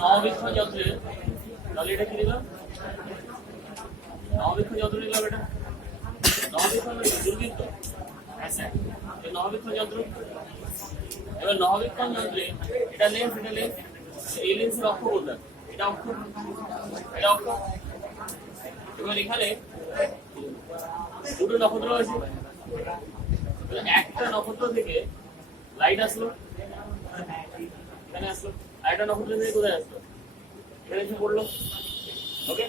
নবীক্ষণ যন্ত্রের তাহলে এটা কি দিলাম নবীক্ষণ যন্ত্র নিলাম এটা নবীক্ষণ দুর্বৃত্ত হ্যাঁ স্যার নবীক্ষণ যন্ত্র এবার নবীক্ষণ যন্ত্রে এটা লেন্স এই লেন্সের অক্ষ বললাম এটা অক্ষ এবার এখানে দুটো নক্ষত্র আছে একটা নক্ষত্র থেকে লাইট আসলো এখানে আসলো আরেকটা নক্ষত্র থেকে কোথায় আসলো এখানে এসে পড়লো ওকে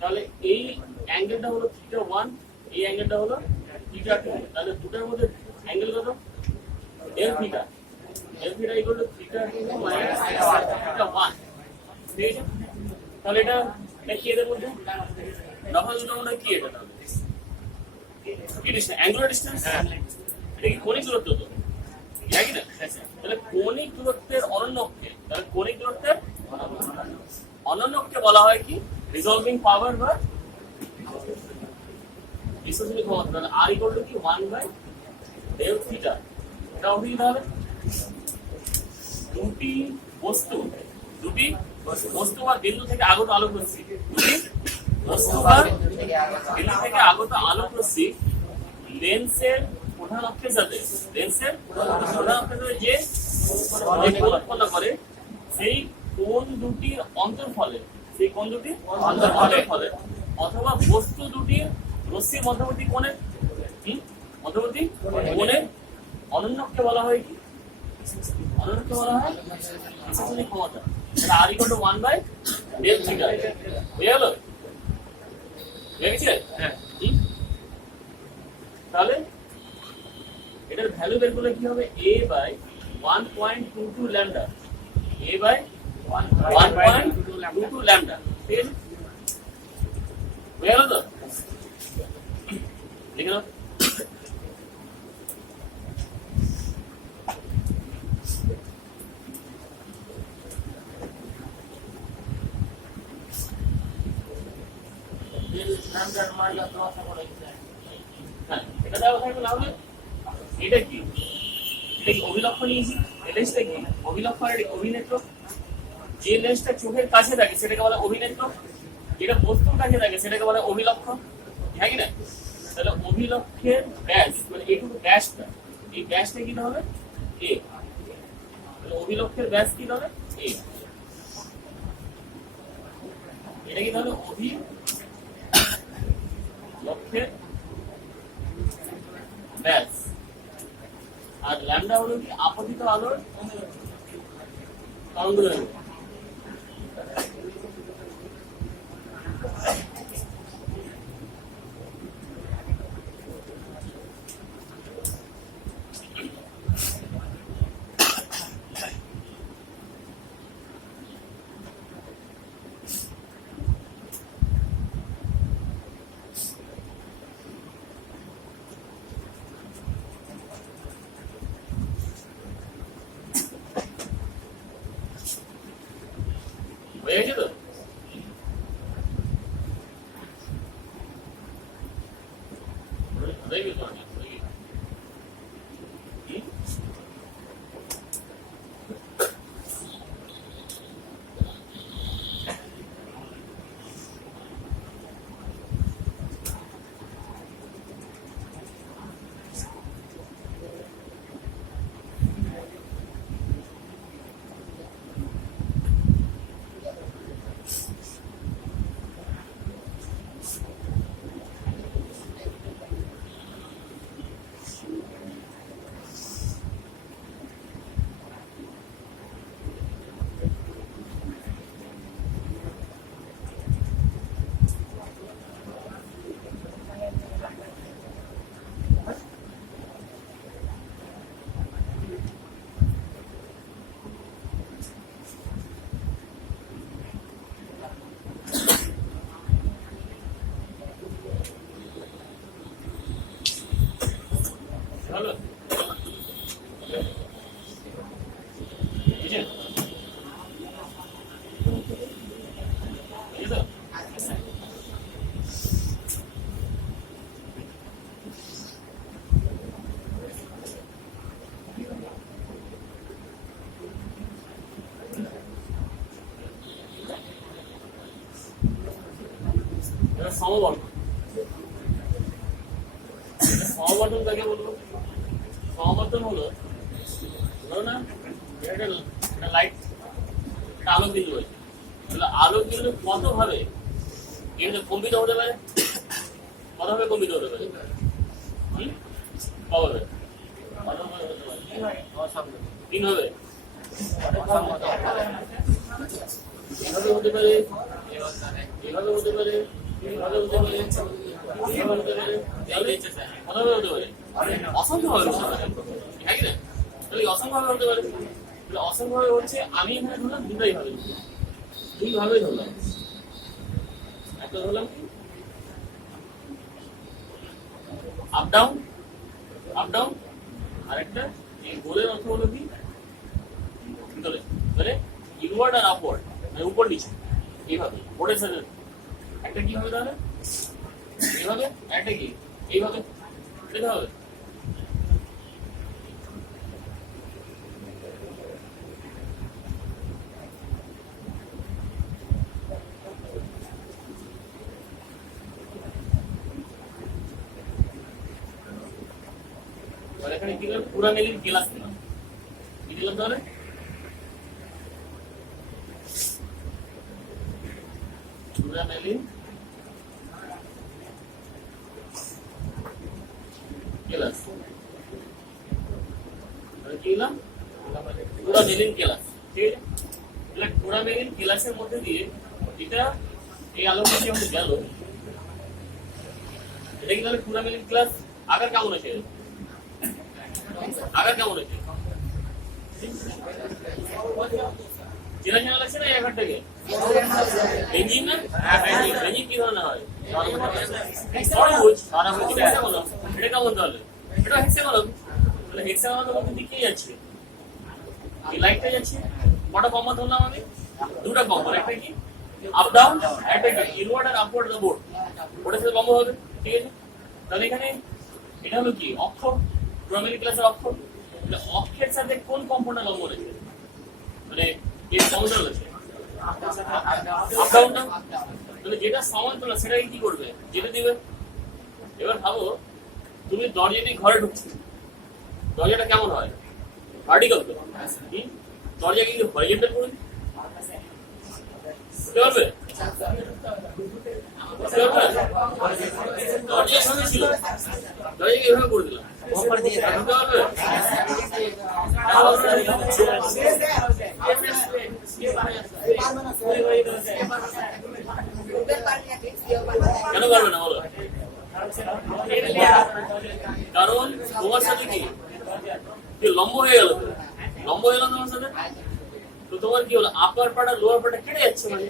তাহলে এই অ্যাঙ্গেলটা হলো θ1 এই অ্যাঙ্গেলটা হলো θ2 তাহলে দুটোর মধ্যে অ্যাঙ্গেল কত del theta equal to θ2 minus θ1 ঠিক আছে তাহলে এটা কি এদের মধ্যে নফল দুটোর মধ্যে কি এটা তাহলে কি ডিসটেন্স অ্যাঙ্গুলার ডিসটেন্স এটা কি কোণিক দূরত্ব তো জানি না তাহলে কোণিক দূরত্বের অনন্যকে বলা হয় কি রিজলভিং পাওয়ার বা বিশ্বজনীন ক্ষমতা তাহলে r ইকুয়াল টু কি 1 বাই ডেল থিটা এটা অভিহিত হবে দুটি বস্তু বা বিন্দু থেকে আগত আলোক রশ্মি লেন্সের প্রধান অক্ষের সাথে যে কোণ উৎপন্ন করে সেই কোণ দুটির অন্তর্ফলে অথবা বস্তু দুটির রশ্মির মধ্যবর্তী কোণের অনন্যকে বলা হয় কি বিশ্বজনীন ক্ষমতা r equal to 1 by del theta হয়ে গেল তাহলে এটার ভ্যালু বের করলে কি হবে a by 1.22 lambda a by 1.22 lambda ঠিক আছে হয়ে গেল তো লিখে দাও এটা দেওয়া থাকবে না হলে এটা কি অভিলক্ষ নিয়েছি লেন্সটা কি অভিলক্ষ আর অভিনেত্র যে লেন্সটা চোখের কাছে থাকে সেটাকে বলা অভিনেত্র যেটা বস্তুর কাছে থাকে সেটাকে বলা অভিলক্ষ হ্যাঁ কি না তাহলে অভিলক্ষের ব্যাস মানে এইটুকু ব্যাসটা এই ব্যাসটা কি হবে a তাহলে অভিলক্ষের ব্যাস কি হবে a এটা কি তাহলে অভিলক্ষের ব্যাস আর ল্যামডা হলো কি আপতিত আলোর তরঙ্গদৈর্ঘ্য হয়ে গেছে তো হলো বুঝছেন সমবর্তন। সমবর্তন কাকে বলবো? সমবর্তন হলো ধরো না একটা লাইট, একটা আলোক বিন্দু আছে, তাহলে আলোক বিন্দু কত ভাবে কম্পিত হতে পারে? কত ভাবে কম্পিত হতে পারে? কভাবে? তিন ভাবে। এভাবে হতে পারে, এভাবে হতে পারে, এভাবে হতে পারে, এভাবে হতে পারে, কতভাবে হতে পারে? অসংখ্য ভাবে হতে পারে, হ্যাঁ কি না? তাহলে অসংখ্য ভাবে হতে পারে। অসংখ্য ভাবে হচ্ছে, আমি এখানে ধরলাম দুটাই ভাবে, দুই ভাবে ধরলাম। একটা ধরলাম কি আপ ডাউন, আপ ডাউন, আরেকটা এই গোলের অর্থ হলো কি ভিতরে, মানে ইনওয়ার্ড আর আপওয়ার্ড, মানে উপর নিচে এইভাবে বোর্ডের সাথে। একটা কি হবে তাহলে এইভাবে, একটা কি এইভাবে, দেখতে হবে। এখানে কি দিলাম? পুরা মেলিন গ্লাস দিলাম। কি দিলাম তাহলে? পুরা মেলিন গ্লাস। কি দিলাম? পুরা মেলিন গ্লাস। ঠিক আছে, তাহলে পুরা মেলিন গ্লাসের মধ্যে দিয়ে এটা এই আলোটা যেমন গেল, এটা কি তাহলে পুরা মেলিন গ্লাস আকার কেমন আছে? আকার কেমন আছে? চেনা চেনা লাগছে না? এই আকারটাকে বেঞ্জিন না? বেঞ্জিন কি ধরনের হয়? ষড়ভুজ। এটা কেমন তাহলে? এটা হেক্সাগোনাল। তাহলে হেক্সাগোনালের মধ্যে দিয়ে কি যাচ্ছে? এই লাইটটা যাচ্ছে। কটা কম্পন ধরলাম আমি? দুটা কম্পন। একটা কি আপ ডাউন, একটা কি ইনওয়ার্ড আর আপওয়ার্ড দ্য বোর্ড। বোর্ডের সাথে কম্পন হবে। ঠিক আছে, তাহলে এখানে এটা হলো কি অক্ষর, প্রোগ্রামিং ক্লাসের অক্ষর। অক্ষের সাথে কোন কম্পনটা লম্ব রয়েছে? মানে এই সমান্তরাল আছে আপ ডাউনটা। তাহলে যেটা সমান্তরাল সেটাকে কি করবে? যেটা দিবে। এবার ভাবো তুমি দরজা দিয়ে ঘরে ঢুকছো, দরজাটা কেমন হয়? ভার্টিক্যাল তো। দরজাকে কি হরিজন্টাল করবে? বুঝতে পারবে? দরজার সঙ্গে ছিল, দরজাকে এভাবে করে দিলাম। বুঝতে পারবে? কেন পারবে না বলো? কারণ তোমার সাথে কি লম্ব হয়ে গেল, লম্ব হয়ে গেল তোমার সাথে। তো তোমার কি হলো? আপার পাটা লোয়ার পাটা কেটে যাচ্ছে, মানে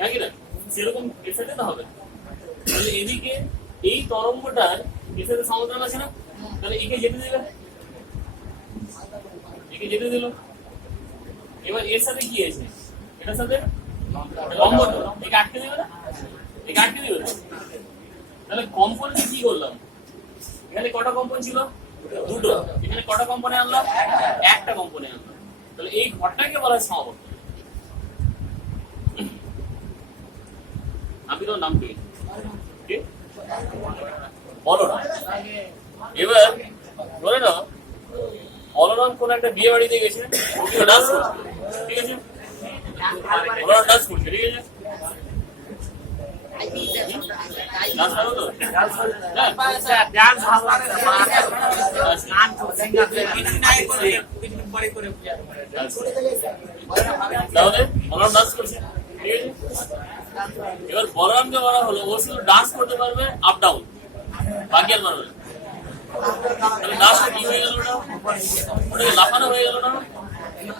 হ্যাঁ কি না? সেরকম এর সাথে তো হবে। তাহলে এদিকে এই তরঙ্গটার এর সাথে সমান্তরাল আছে না? তাহলে একে যেতে দিবে, একে যেতে দিল। এবার এর সাথে কি আছে? এটার সাথে লম্ব, একে আটকে দেবে না? একে আটকে দেবে না? তাহলে কম্পনকে কি করলাম? এখানে কটা কম্পন ছিল? দুটো। এখানে কটা কম্পনে আনলাম? একটা কম্পনে আনলাম। তাহলে এই ঘরটাকে বলা হয় সমবর্তন। আমি তো নাম পেয়েছি বলরাম। এবার ধরে নাও বলরাম কোন একটা বিয়ে বাড়িতে গেছে, ডান্স করছে। ঠিক আছে, বলরাম ডান্স করছে। ঠিক আছে, ডান্স করো তো? তাহলে বলরাম ডান্স করছে। ঠিক আছে, এবার বলরামকে বলা হলো ও শুধু ডান্স করতে পারবে আপ ডাউন, বাকি আর পারবে। তাহলে ডান্সটা কি হয়ে গেল? ওটা লাফানো হয়ে গেল না?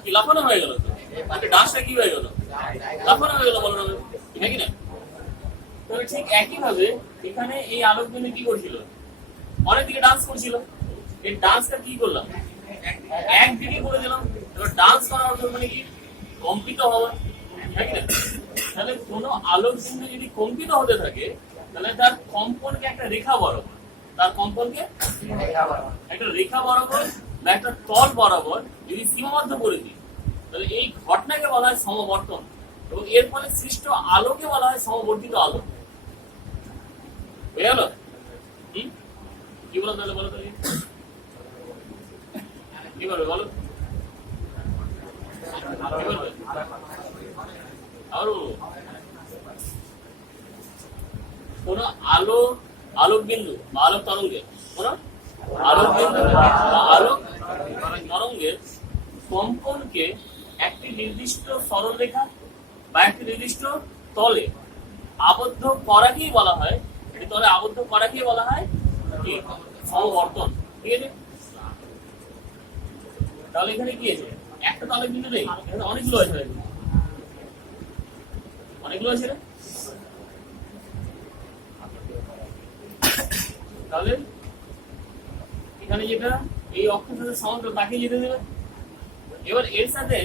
কি লাফানো হয়ে গেল? তো ডান্সটা কি হয়ে গেল? লাফানো হয়ে গেল বলরাম, ঠিক না? তবে ঠিক একই ভাবে এখানে এই আলোক বিন্দু কি করছিল? অনেকদিকে ডান্স করছিল। এই ডান্সটা কি করলাম? একদিকে করে দিলাম। এবার ডান্স করার অর্থ মানে কি? কম্পিত হওয়া, ঠিক না? তাহলে কোন আলোক বিন্দু যদি কম্পিত হতে থাকে তাহলে তার কম্পনকে একটা রেখা বরাবর, তার কম্পনকে একটা রেখা বরাবর বা একটা তল বরাবর যদি সীমাবদ্ধ করে দিই তাহলে এই ঘটনাকে বলা হয় সমবর্তন, এবং এর ফলে সৃষ্ট আলোকে বলা হয় সমবর্তিত আলো। হয়ে গেল? কি বলো তাহলে, বলো তাহলে কি বলবে, বলো কি বলবে? আরো কোন আলোক বিন্দু বা আলোক তরঙ্গের কোন আলোক বিন্দু বা আলোক তরঙ্গের কম্পনকে একটি নির্দিষ্ট সরলরেখা বা একটি নির্দিষ্ট তলে আবদ্ধ করাকেই বলা হয়, এটি তলে আবদ্ধ করাকেই বলা হয় কি সমবর্তন। ঠিক আছে, তাহলে এখানে কি আছে, একটা তলে বিন্দু নেই, এখানে অনেকগুলো আছে, অনেকগুলো আছে। তাহলে এখানে যেটা এই অক্ষের সাথে সমান্তরাল তাকে যেতে দেবে। এবার এর সাথে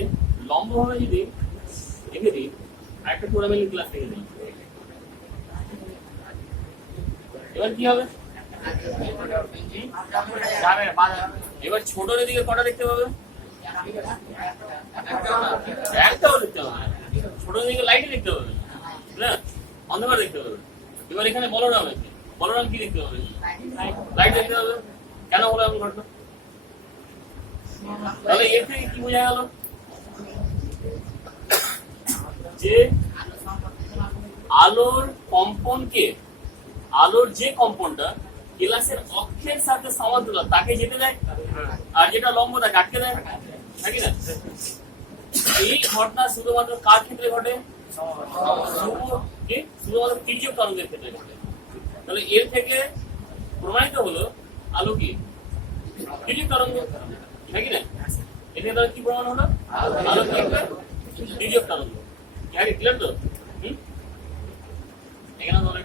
লম্ব ভাবে যদি রেখে দিই, আরেকটা টোরামেলিং ক্লাস রেখে দিই, এবার কি হবে, এবার ছোটর দিকে কটা দেখতে পাবে, একটাও দেখতে পাবে, ছোট দিকে লাইটই দেখতে পাবে না, অন্ধকার দেখতে পাবে। এবার এখানে বলরাম আছে, বলরাম কি দেখতে পাবে, লাইট দেখতে পাবে। কেন হলো এমন ঘটনা? তাহলে এর থেকে কি বোঝা গেল, যে আলোর কম্পনকে, আলোর যে কম্পনটা গ্লাসের অক্ষের সাথে সমান্তরাল তাকে যেতে দেয়, আর যেটা লম্ব তাকে আটকে দেয়, নাকি না? এই ঘটনা শুধুমাত্র কার ক্ষেত্রে ঘটে, শুধুমাত্র তির্যক তরঙ্গের ক্ষেত্রে ঘটে। তাহলে এর থেকে প্রমাণিত হলো আলো কি তির্যক তরঙ্গ, নাকি না? এটা তাহলে কি প্রমাণ হলো, আলো কি তির্যক তরঙ্গ। ক্লিয়ার তো? এখানে ধরে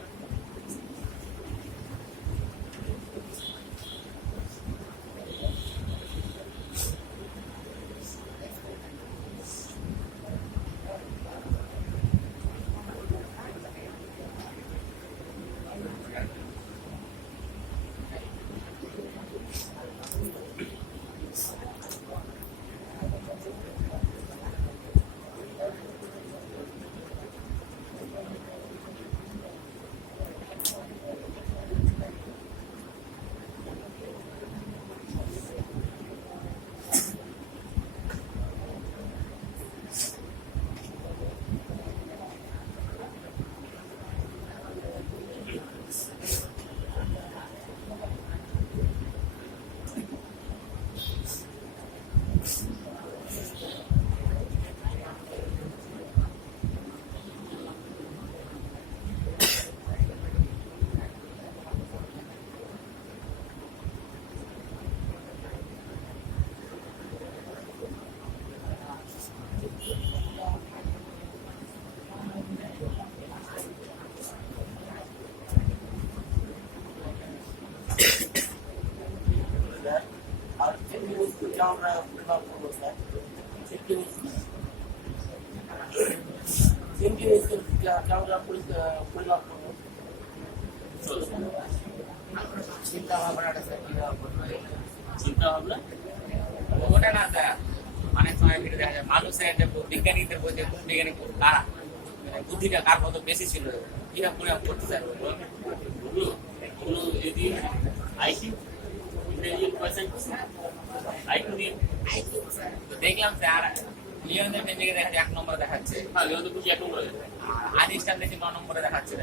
চিন্তা ভাবনা ওটা না স্যার, অনেক সময় ভিড়ে দেখা যায় মানুষের যে বিজ্ঞানীদের বলছে বিজ্ঞানী কারা বুদ্ধিটা কার মতো বেশি ছিল, কিরা পরিমাপ করতে স্যার দেখলাম স্যার লিওনের ফ্যামিলিকে দেখা যায় 1 নম্বরে দেখাচ্ছে, আইনস্টাইন দেখি 9 নম্বরে দেখাচ্ছে।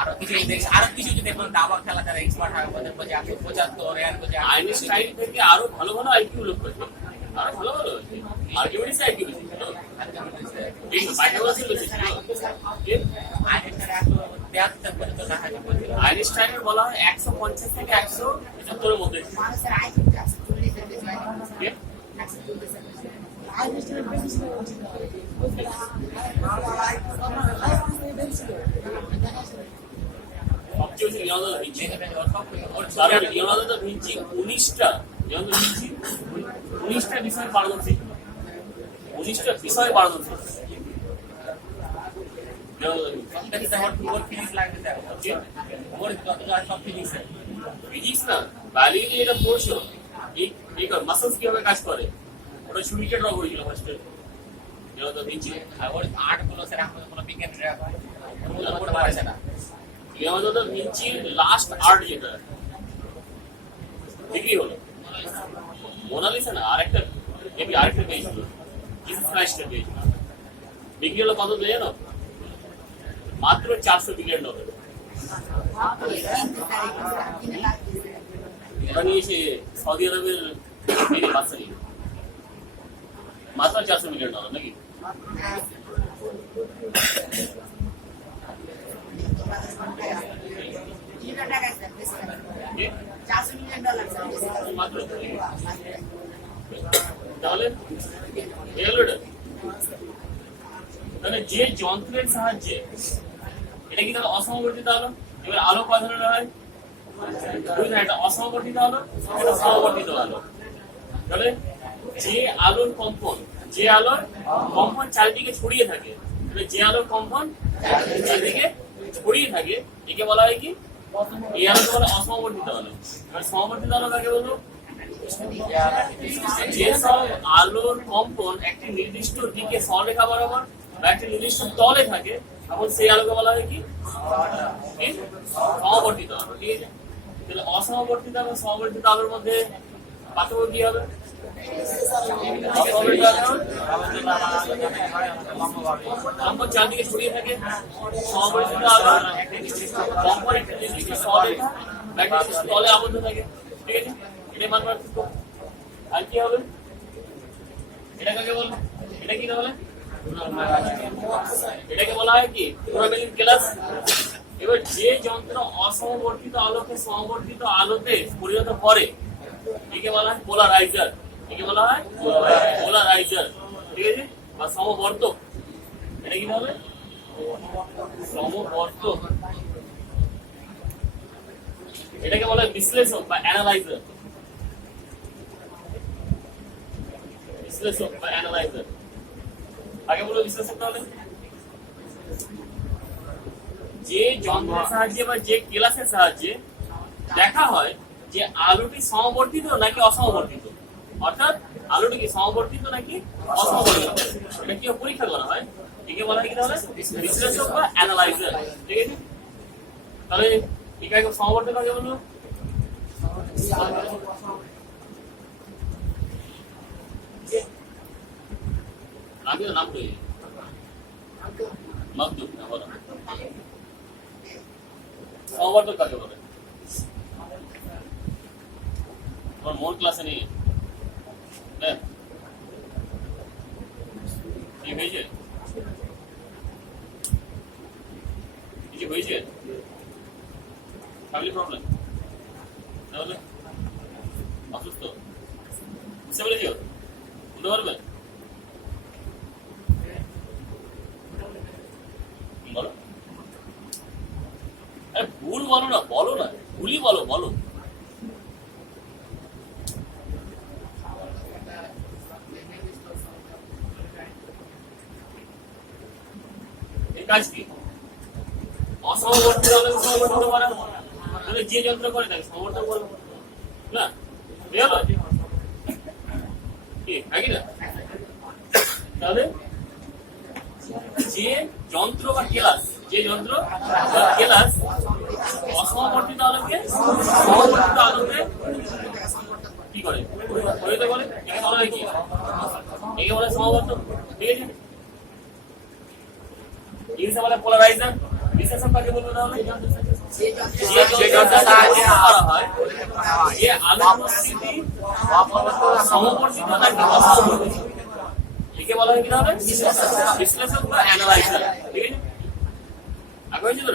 আরো কিছু দেখছি, আরো কিছু যদি দেখুন দাবা খেলা যারা এক্সপার্ট হয় বলে 175 আইনস্টাইন থেকে আরো ভালো ভালো আইকিউ লোক আছে, আরো ভালো ভালো আর্গুমেন্টস আইকিউ বেশি ছিল, এই পাইথাগোরাসের বেশি ছিল। আইনস্টাইনের বলা হয় 150 থেকে 175 এর মধ্যে। লিওনার্দো দা ভিঞ্চি 19টা বিষয়ে পারদর্শী, 19টা বিষয়ে পারদর্শী। ফিজিক্স না বায়োলজি এটা পড়ছো, এই মাসলস কিভাবে কাজ করে ওটা সুনিকে ড্র করেছিল ফার্স্টে লিওনার্দো দা ভিঞ্চি। আর ওর আর্ট গুলো সেরকম কোনো বিজ্ঞানীরা পড়তে পারছে না, এর মধ্যে তো ভিঞ্চি লাস্ট আর্ট যেটা বিক্রি হলো, মোনালিসা না, আরেকটা মেবি আরেকটা পেজ হলো, জিসাস ক্রাইস্টের পেজ বিক্রি হলো কত জানো? মাত্র 400 বিলিয়ন ডলার। ওরা নিয়েছে সৌদি আরবের বাচ্চা নিয়ে, মাত্র 400 মিলিয়ন ডলার নাকি? তাহলে তাহলে যে যন্ত্রের সাহায্যে এটা কি তাহলে অসমবর্তিত আলো? এবার আলো কয় ধরনের হয়? একটা অসমবর্তিত আলো, এটা সমবর্তিত আলো। তাহলে যে আলোর কম্পন, যে আলোর কম্পন চারিদিকে ছড়িয়ে থাকে, যে আলোর কম্পন চারিদিকে ছড়িয়ে থাকে একে বলা হয় কি? এই আলোকে বলে অসমবর্তিত আলো। এবার সমবর্তিত আলো কাকে বলবো? যেসব আলোর কম্পন একটি নির্দিষ্ট দিকে সরেখা বরাবর বা একটি নির্দিষ্ট তলে থাকে, তখন সেই আলোকে বলা হয় কি? সমবর্তিত আলো। ঠিক আছে, তাহলে অসমবর্তিত এবং সমবর্তিত আলোর মধ্যে পার্থক্য কি হবে? কম্পন চারদিকে ছড়িয়ে থাকে, সমবর্তিত আলো কম্পন একটা নির্দিষ্ট সরেখা বা একটা নির্দিষ্ট তলে আবদ্ধ থাকে। ঠিক আছে, এটাই মান পার্থক্য। আর কি হবে? এটা কাকে বলে? এটা কি তাহলে? এটাকে বলা হয় কি? পুরামেলিন কেলাস। এবার যে যন্ত্র অসমবর্তিত আলোকে সমবর্তিত আলোতে পরিণত করে একে বলা হয় পোলারাইজার। একে বলা হয় পোলারাইজার। ঠিক আছে, বা সমবর্তক। এটা কি হবে? সমবর্তক। এটাকে বলা হয় বিশ্লেষক বা অ্যানালাইজার। বিশ্লেষক বা অ্যানালাইজার। আগে বলো বিশ্লেষক তাহলে যে যন্ত্রের সাহায্যে বা যে কেলাসের সাহায্যে দেখা হয় যে আলোটি সমবর্তিত নাকি অসমবর্তিত, অর্থাৎ আলোটি কি সমবর্তিত নাকি অসমবর্তিত, এটা কি পরীক্ষা করা হয়, একে বলা হয় কি তাহলে? বিশ্লেষক বা অ্যানালাইজার। ঠিক আছে, তাহলে এটাকে সমবর্তিত কাকে বলবো? আমি নাম করি মাকদুম না, বলো সমবর্তক কাকে বলে? তোমার মোর ক্লাসে নেই কি হয়েছে? কিছু হয়েছে? ফ্যামিলি প্রবলেম, তাহলে অসুস্থ বুঝতে পেরেছি? বুঝতে পারবে? বলো, ভুল বলো না, বলো না, ভুলই বলো, বলো। এর কাজ কি? অসমবর্তিত আলোকে সমবর্তিত করা। তাহলে যে যন্ত্র করে তাকে সমবর্তন করবো না? বুঝলো কি নাকি না? তাহলে যে যন্ত্র বা কেলাস, যে যন্ত্র বা কেলাস অসমবর্তিত আলোকে সমবর্তিত আলোকে কি করে? পরিণত করে। একে বলা হয় কি? একে বলে সমবর্তক। ঠিক আছে, ইংলিশে বলে পোলারাইজার। বিশ্লেষক কাকে বলবো তাহলে? যে যন্ত্রের সাহায্যে করা হয় যে আলোর উপস্থিতি সমবর্তিত নাকি অসমবর্তিত, একে বলা হয় কি তাহলে? বিশ্লেষক বা অ্যানালাইজার। ঠিক আছে, আগে হয়েছে তো?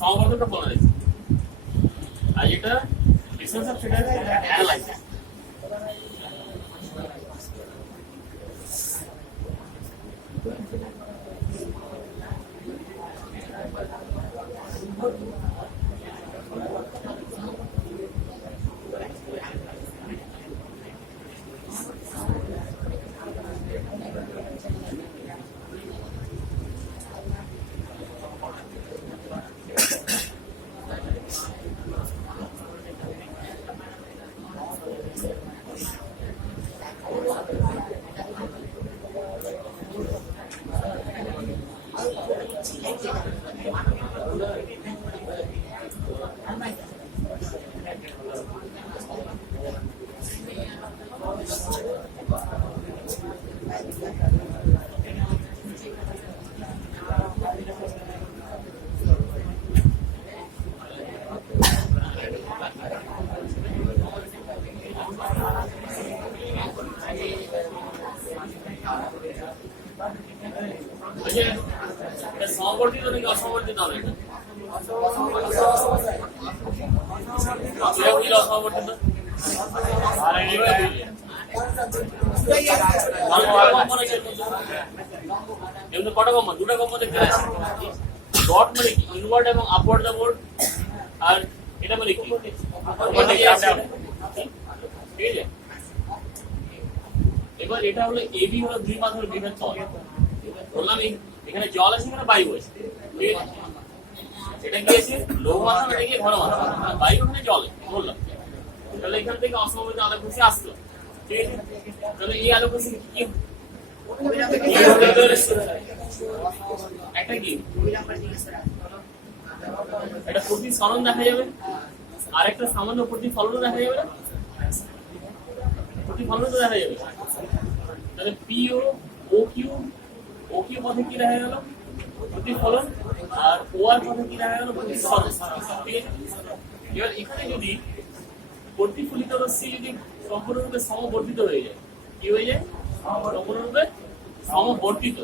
সমবর্তকটা পোলারাইজার, আর যেটা বিশ্লেষক সেটা অ্যানালাইজার। বুঝে এটা সমবর্তিত নাকি অসমবর্তিত হবে এটা অসমবর্তিত আর এটা এমনি কটা কম্পন দুটো কম্পন দেখতে পাচ্ছি ডট মানে কি ইনওয়ার্ড এবং আপওয়ার্ড দা বোর্ড আর এটা মানে কি ঠিক আছে এবার এটা হলো এবি হলো দুই মাধ্যমের বিভেদ তল বললাম এখানে জল আছে এখানে বায়ু আছে ঠিক আছে এটা কি আছে লৌহ মাধ্যম এটা কি ঘন মাধ্যম বায়ু ওখানে জল বললাম তাহলে এখান থেকে অসমবেত আলোক রশ্মি আসলো ঠিক আছে তাহলে এই আলোক রশ্মি কি একটা কি এটা প্রতিফলন দেখা যাবে আর একটা সামান্য প্রতিফলন দেখা যাবে না প্রতিফলন তো দেখা যাবে তাহলে পিও ও কিউ পথে কি দেখা গেল প্রতিফলন আর ও আর পথে কি দেখা গেল প্রতিফলন ঠিক আছে এবার এখানে যদি প্রতিফলিত রশ্মি যদি সম্পূর্ণরূপে সমবর্তিত হয়ে যায় কি হয়ে যায় সম্পূর্ণরূপে সমবর্তিত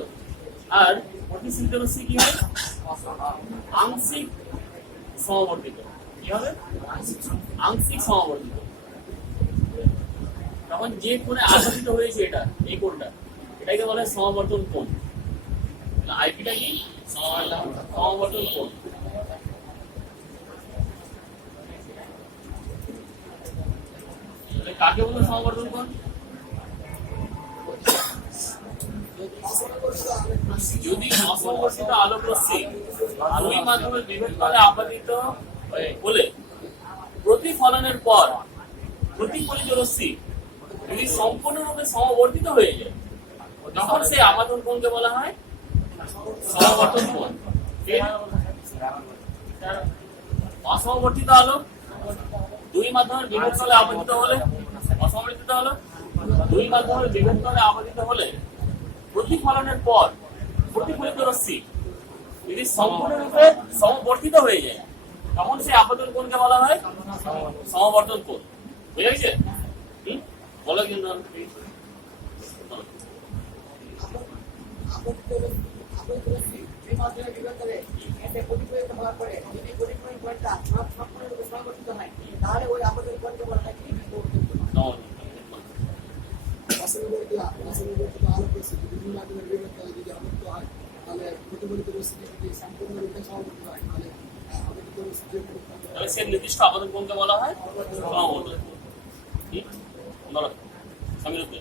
আর প্রতিফলিত রশ্মি কি হয় আংশিক সমবর্তিত কি হবে আংশিক সমবর্তিত তখন যে কোণে আবর্তিত হয়েছে এটা এই কোণটা এটাকে বলে সমবর্তন কোণ আইপিটা কি সমবর্তন কোণ কাকে বলে সমবর্তন কোণ যদি অসমবর্তিত আলোক রশ্মি দুই মাধ্যমের বিভেদ তলে আপতিত হলে প্রতিফলনের পর প্রতিফলিত রশ্মি যদি সম্পূর্ণরূপে সমবর্তিত হয়ে যায় তখন সেই আপাতন কোণকে বলা হয় সমবর্তন কোণ অসমবর্তিত আলো দুই মাধ্যমের বিভেদ তলে আপতিত হলে অসমবর্তিত আলো দুই মাধ্যমের বিভেদ তলে আপতিত হলে প্রতিফলনের পর প্রতিফলিত রশ্মি যদি সম্পূর্ণরূপে সমবর্তিত হয়ে যায় তখন সেই আপতন কোণকে বলা হয় সমবর্তন কোণ বুঝে গেছে বলো কিন্তু তাহলে ওই আপতন কোণকে বলা হয় কি সে নির্দিষ্ট আপাতন কোণকে বলা হয় সমবর্তন ঠিক বলো সমীরতে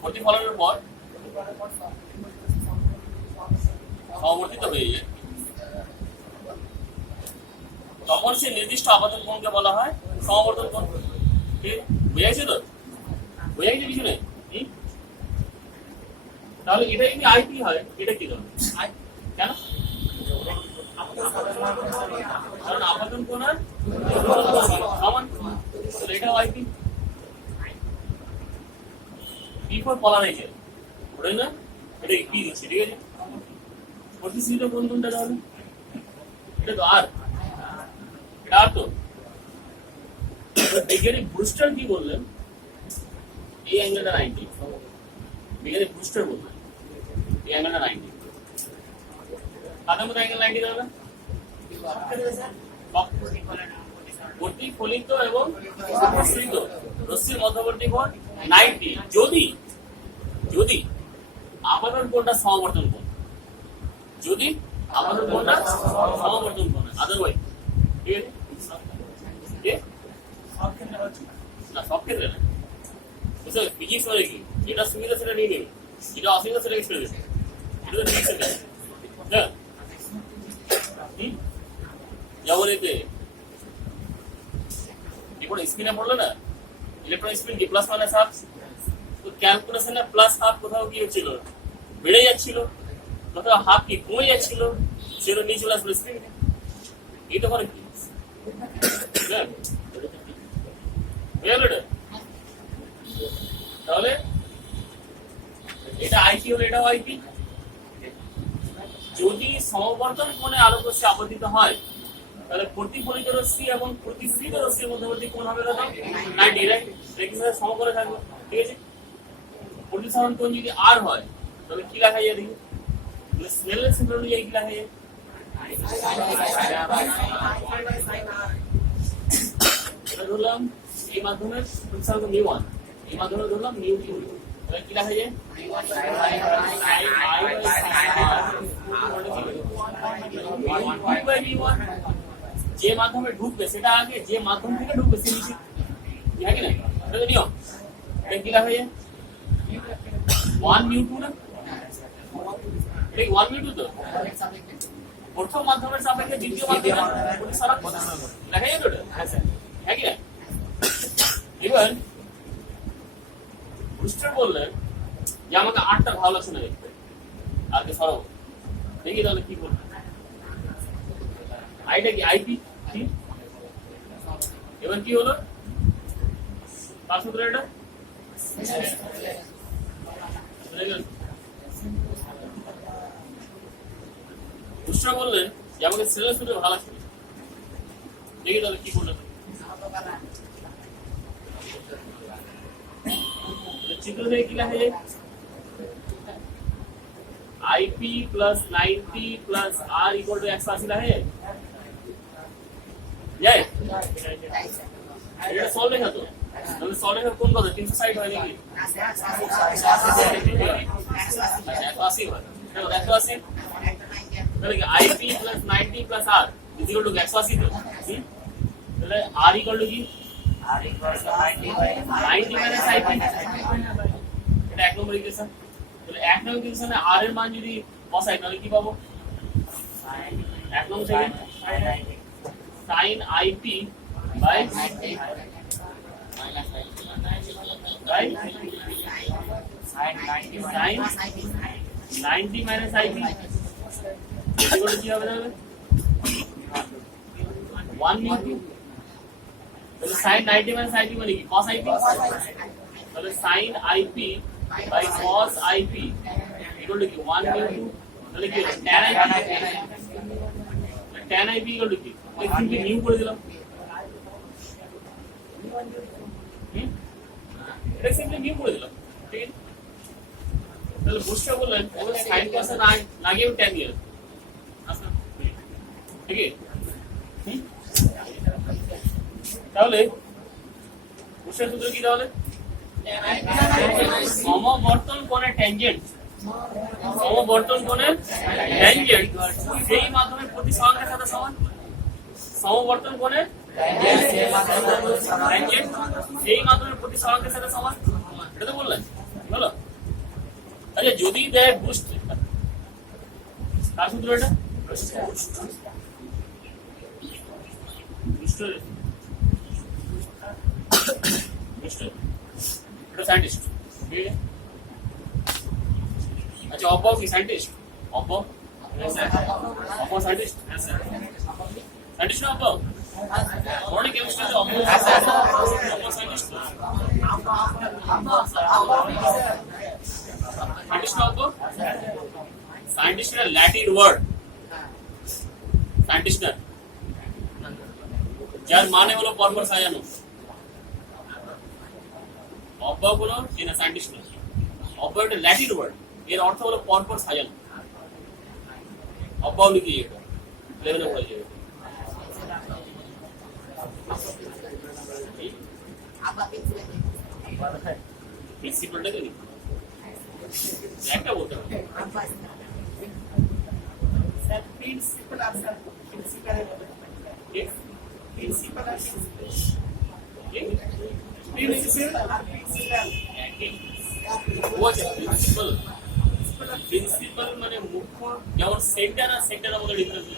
প্রতিফলনের পর সমবর্তিত হয়ে যায় তখন সে নির্দিষ্ট আপাতন কোণকে বলা হয় সমবর্তন কোণ ঠিক বুঝাইছে তো বুঝাইছে কিছু নেই তাহলে এটা যদি আইপি হয় এটা কি ধরনের কেন কারণ আপাতন কোণ আর সমান এটাও আইপি পি ফর পলারাইজেশন ওটাই না এটা পি দিচ্ছে ঠিক আছে প্রতিষ্ঠিত কোণ কোনটা তাহলে এটা তো আর এটা আর তো বিজ্ঞানী ব্রুস্টার কি বললেন এই অ্যাঙ্গেলটা 90 বিজ্ঞানী ব্রুস্টার বললেন এই অ্যাঙ্গেলটা 90 কাদের মধ্যে অ্যাঙ্গেল 90 দাঁড়াবে প্রতিফলিত এবং প্রতিফলিত রশ্মির মধ্যবর্তী কোণ 90 যদি আপাতন কোণটা সমবর্তন কোণ যদি আপাতন কোণটা সমবর্তন কোণ আদারওয়াইজ ঠিক আছে না সব ক্ষেত্রে না বুঝছো ফিজিক্স মানে কি যেটা সুবিধা সেটা নিয়ে নেবে যেটা অসুবিধা সেটাকে ছেড়ে দেবে এটা তো ফিজিক্সের কাজ হ্যাঁ যেমন এতে এখন স্পিনে পড়লো না electron spin D plus minus half তো ক্যালকুলেশনে প্লাস হাফ কোথাও কি হচ্ছিল বেড়ে যাচ্ছিল কোথাও হাফ কি কমে যাচ্ছিল সেটা নিয়ে চলে আসলো স্পিন এই তো করে কি তাহলে এটা আইপি হলে এটাও আইপি যদি সমবর্তন কোণে আলোক রশ্মি আপতিত হয় তাহলে প্রতিফলিত রশ্মি এবং প্রতিসৃত রশ্মির মধ্যবর্তী কোণ হবে কত 90 রাইট এখানে সম করে থাকবে ঠিক আছে প্রতিসরণ কোণ যদি r হয় তাহলে কি লেখা যায় দেখি তাহলে স্নেলের সূত্র অনুযায়ী কি লেখা যায় এটা ধরলাম এই মাধ্যমে প্রতিসরণ কোণ μ1 এই মাধ্যমে ধরলাম μ2 তাহলে কি লেখা যায় যে মাধ্যমে ঢুকবে সেটা আগে যে মাধ্যম থেকে ঢুকবে সে নিচে হ্যাঁ কি না এটা তো নিয়ম এটা কি লেখা যায় 1 μ2 না এই 1 μ2 তো প্রথম মাধ্যমের সাপেক্ষে দ্বিতীয় মাধ্যমের প্রতিসরণ লেখা যাবে ওটা হ্যাঁ কি না এবার বুস্টার বললেন যে আমাকে 8টা ভালো লাগছে না দেখতে আজকে সরাবো দেখি তাহলে কি করবো আইটা কি আইপি কি এবার কি হলো কার সূত্র এটা বুস্টার বললেন যে আমাকে সেলের সূত্র ভালো লাগছে দেখি তাহলে কি করলো चित्र से क्या है IP plus 90 plus R equal to 180 है যাই এটা সলভ দেখা তো তাহলে সলভ দেখা কোন কত 360 হয় নাকি 180 হয় চলো 180 তাহলে কি IP plus 90 plus R is equal to 180 তো তাহলে R equal to কি R equals to 90 minus IP এটা এক নম্বর ইকুয়েশন তাহলে এক নম্বর ইকুয়েশনে R এর মান যদি বসাই তাহলে কি পাবো এক নম্বর থেকে sin IP by sin 90 minus IP এগুলো কি হবে তাহলে 1 μ2 তাহলে sin 90 minus IP মানে কি cos IP তাহলে sin IP by cos IP equal to কি 1 μ2 তাহলে কি tan IP tan IP equal to কি এই সিম্পলি নিউ করে দিলাম এটা সিম্পলি নিউ করে দিলাম ঠিক আছে তাহলে বুস্টার বললেন ওকে sin cos না লাগিয়ে tan দিয়ে আচ্ছা ঠিক আছে তাহলে বুস্টার সূত্র কি তাহলে সমবর্তন কোণের ট্যানজেন্ট সমবর্তন কোণের ট্যানজেন্ট সেই মাধ্যমে প্রতিসরণের সাথে সমান সমবর্তন কোণের ট্যানজেন্ট সেই মাধ্যমে প্রতিসরণের সাথে সমান এটা তো বললেন বলো আচ্ছা যদি দেয় বুস্ট কার সূত্র এটা বুস্টার এটা সায়েন্টিস্ট ঠিক আছে अच्छा ऑपो की साइंटिस्ट ऑपो ऑपो साइंटिस्ट साइंटिस्ट ना ऑपो बॉडी केमिस्ट्री ऑपो ऑपो साइंटिस्ट साइंटिस्ट ऑपो साइंटिस्ट का लैटिन वर्ड साइंटिस्ट যার মানে হলো পরপর সাজানো অব্যয় হলো এটা সায়েন্টিস্ট অব্যয় একটা ল্যাটিন ওয়ার্ড এর অর্থ হলো পরপর সাজানো অব্যয় লিখি এটা লেভেলে পড়ে যাবে প্রিন্সিপালটা কি একটা বলতে হবে sir principal answer principal principal principal মানে মুখ্য যেমন সেন্টার আর সেন্টারের মধ্যে ডিফারেন্স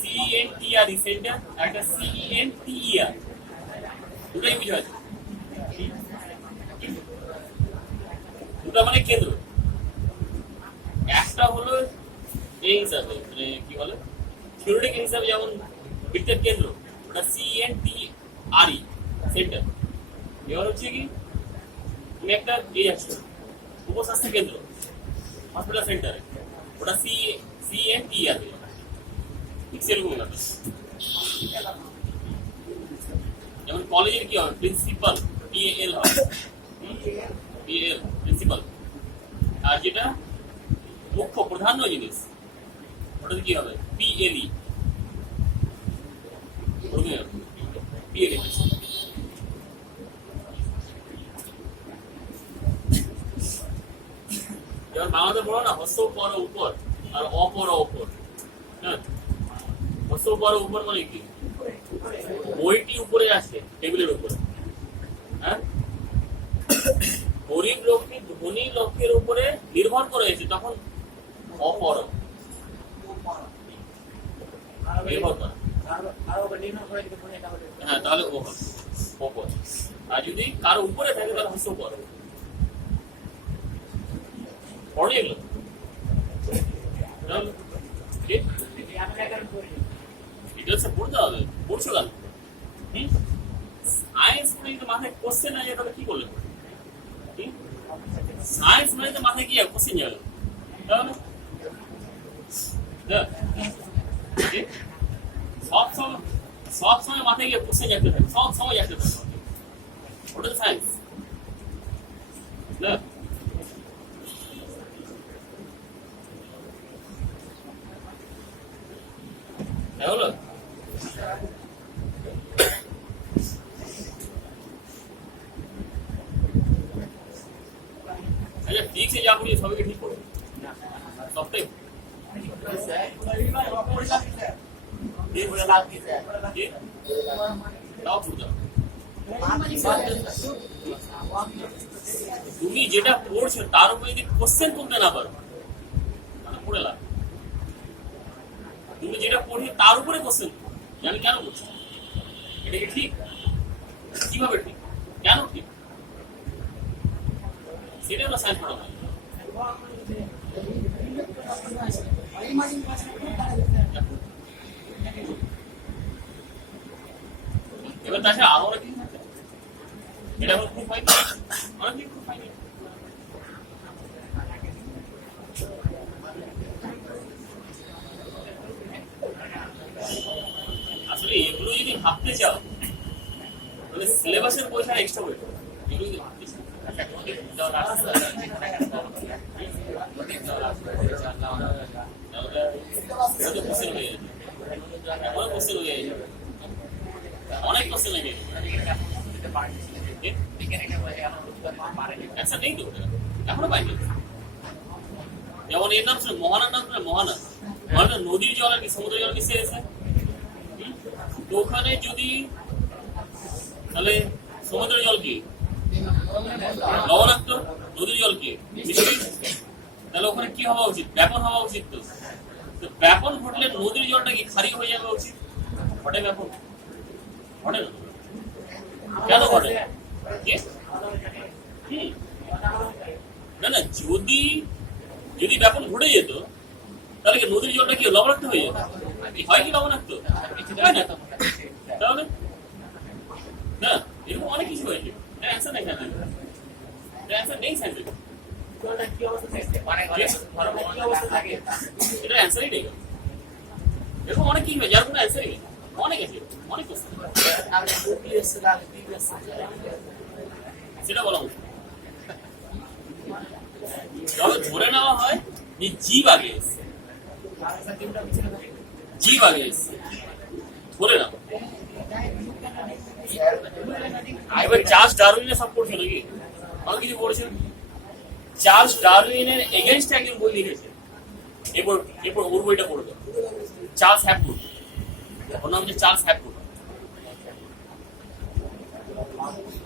CENTR সেন্টার আর একটা CENTER দুটাই বুঝা আছে দুটা মানে কেন্দ্র একটা হলো এই হিসাবে মানে কি বলে থিওরিটিক হিসাবে যেমন বৃত্তের কেন্দ্র ওটা CENTRE সেন্টার এবার হচ্ছে কি তুমি একটা এই আছে উপস্বাস্থ্য কেন্দ্র হসপিটাল সেন্টারে ওটা CENTER ঠিক সেরকম ব্যাপার। যেমন কলেজের কি হবে, প্রিন্সিপাল PAL হবে, PAL প্রিন্সিপাল। আর যেটা মুখ্য প্রধান্য জিনিস ওটা কি হবে, PLE, PLE। যেমন বাংলাতে বলো না, হস্ত পর উপর আর অপর অপর। হ্যাঁ, হস্ত পর উপর মানে কি, বইটি উপরে আসে টেবিলের উপরে। হ্যাঁ, গরিব লোকটি ধনী লোকের উপরে নির্ভর করে আছে, তখন অপর নির্ভর করা। হ্যাঁ, তাহলে ও হবে অপর। আর যদি কারো উপরে থাকে তাহলে হস্ত পর। পড়ে এগুলো ডিটেলসে পড়তে হবে। পড়ছো কেন? সায়েন্স পড়ে যদি মাথায় কোশ্চেন না যায় তাহলে কি করলে? সায়েন্স মানে তো মাথায় কি কোশ্চেন যাবে তাহলে? সব সময় মাথায় গিয়ে কোশ্চেন যাচ্ছে থাকে, সব সময় যাচ্ছে থাকে, ওটা তো সায়েন্স না। হলো আচ্ছা, ঠিক আছে, যা করি সবাইকে ঠিক করো, সবটাই তাও পড়তে হবে। তুমি যেটা পড়ছো তার উপরে যদি কোশ্চেন তুলতে না পারো তাহলে পড়ে লাভ। তুমি যেটা পড়ি তার উপরে কোশ্চেন, আমি কেন করছি, এটা কি ঠিক, কিভাবে ঠিক, কেন ঠিক, সেটাই আমরা সায়েন্স পড়া হয়। এবার তাছাড়া আরো অনেক কিছু আছে, এটা আমার খুব হয়নি, অনেক কিছু খুব হয়নি। আসলে এগুলো যদি ভাবতে চাও তাহলে সিলেবাসের পয়সা এক্সট্রা বই এগুলো যদি ভাবতে চাও, অনেক কোশ্চেন হয়ে যাবে, নেই তো এখনো পাইনি। যেমন এর নাম শুনে মহানার নাম শুনে, মহানা মহানা নদীর জল আর কি সমুদ্র জল মিশে এসে, তো ওখানে যদি তাহলে সমুদ্রের জল কি লবণাক্ত, নদীর জল কি মিষ্টি, তাহলে ওখানে কি হওয়া উচিত, ব্যাপন হওয়া উচিত। তো ব্যাপন ঘটলে নদীর জলটা কি খারি হয়ে যাওয়া উচিত, ঘটে ব্যাপন ঘটে না, কেন ঘটে? না না, যদি যদি ব্যাপন ঘটে যেত তাহলে কি নদীর জলটা কি লবণাক্ত হয়ে যেত, হয় কি লবণাক্ত, তাহলে না এরকম অনেক কিছু হয়েছে। অ্যান্সার নেই, অ্যান্সার নেই সাইন্সে, এটা অ্যান্সারই নেই। এরকম অনেক কিছু হয় যার কোনো অ্যান্সারই নেই, অনেক আছে, অনেক কোশ্চেন, সেটা বলা উচিত। তবে ধরে নেওয়া হয় যে জীব আগে এসছে, জীব আগে এসছে ধরে নাও। এবার চার্লস ডারউইনের সব পড়ছে নাকি, অনেক কিছু পড়ছে। চার্লস ডারউইনের এগেইনস্ট একজন বই লিখেছে, এরপর ওর বইটা পড়বে, চার্লস হ্যাপগুড, ওর নাম হচ্ছে চার্লস হ্যাপগুড।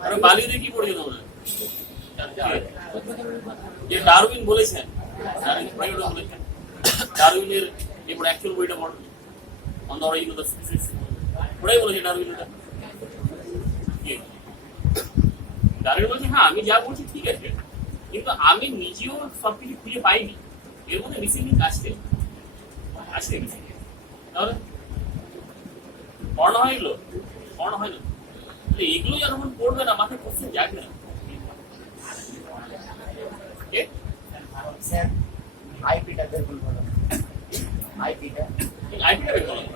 আর বালিতে কি পড়ছে তোমরা, যে ডারউইন বলেছেন, ডারউইনের এরপর অ্যাকচুয়াল বইটা পড়ো, on the origin of the species, ওরাই বলেছে ডারউইন। ডারউইন বলছে হ্যাঁ আমি যা বলছি ঠিক আছে, কিন্তু আমি নিজেও সবকিছু খুঁজে পাইনি, এর মধ্যে মিসিং লিঙ্ক আসছে, তাহলে পড়ানো হয় এগুলো, পড়ানো হয় না। এগুলো যখন পড়বে না মাথায় কোশ্চেন যাবে না। স্যার আইপিটা দেখুন, আইপিটা আইপিটা বের করলাম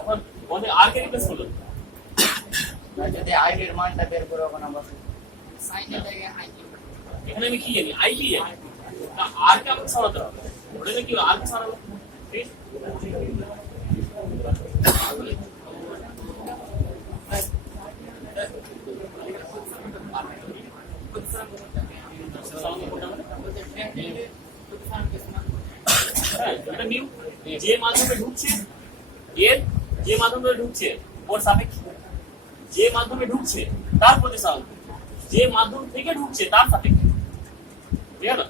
এখন বলে আর কে রিপ্লেস করলো যদি আইডির মানটা বের করে ওখানে বসে সাইনের জায়গায় আইডি এখানে আমি কি জানি আইপি জানি তা আর কে আমাকে সরাতে হবে ওটা কি আর কে সরাবো ঠিক হ্যাঁ এটা নিউ যে মাধ্যমে ঢুকছে এর যে মাধ্যমে ঢুকছে ওর সাপেক্ষে যে মাধ্যমে ঢুকছে তার প্রতি সাপেক্ষ যে মাধ্যম থেকে ঢুকছে তার সাপেক্ষে ঠিক আছে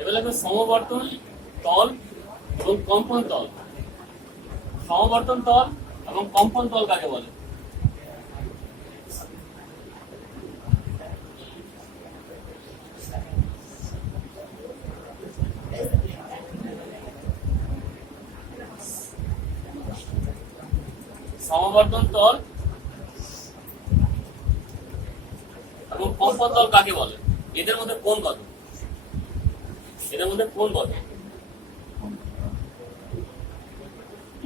এবার লাগবে সমবর্তন তল এবং কম্পন তল সমবর্তন তল এবং কম্পন তল কাকে বলে সমবর্তন তল এবং কম্পন তল কাকে বলে এদের মধ্যে কোন কত এদের মধ্যে কোন কত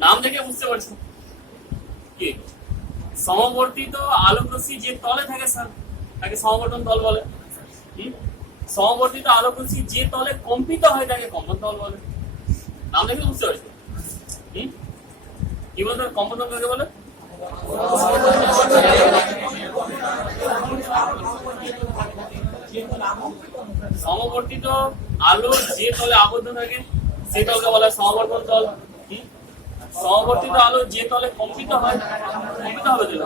নাম দেখে বুঝতে পারছো কি সমবর্তিত আলোক রশ্মি যে তলে থাকে স্যার তাকে সমবর্তন তল বলে সমবর্তিত আলোক রশ্মি যে তলে কম্পিত হয় তাকে কম্পন তল বলে নাম দেখে বুঝতে পারছো কি বলতো কম্পন তল কাকে বলে সমবর্তিত আলো যে তলে আবদ্ধ থাকে সেই তলকে বলা হয় সমবর্তন তল সমবর্তিত আলো যে তলে কম্পিত হয় কম্পিত হবে তো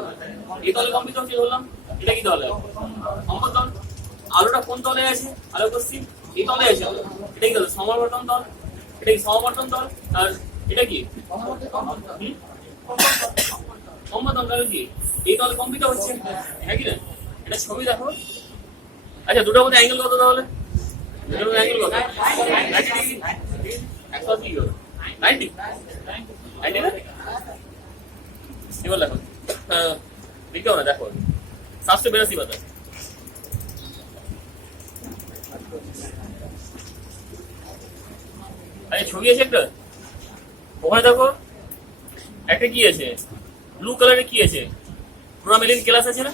এই তলে কম্পিত হচ্ছে বললাম এটা কি তলে কম্পন তল আলোটা কোন তলে আছে আলো রশ্মি এই তলে আছে এটা কি তল সমবর্তন তল এটা কি সমবর্তন তল আর এটা কি কম্পন তল কি এই তলে কম্পিত হচ্ছে হ্যাঁ কি না এটা ছবি দেখো আচ্ছা দুটোর মধ্যে অ্যাঙ্গেল কত তাহলে দুটোর মধ্যে অ্যাঙ্গেল কত 90 ডিগ্রি 180 90 না এবার দেখো দেখো না দেখো 782 বাতা আরে ছবি আছে একটা ওখানে দেখো একটা কি আছে ব্লু কালারে কি আছে প্রোনামেলিন ক্লাস আছে না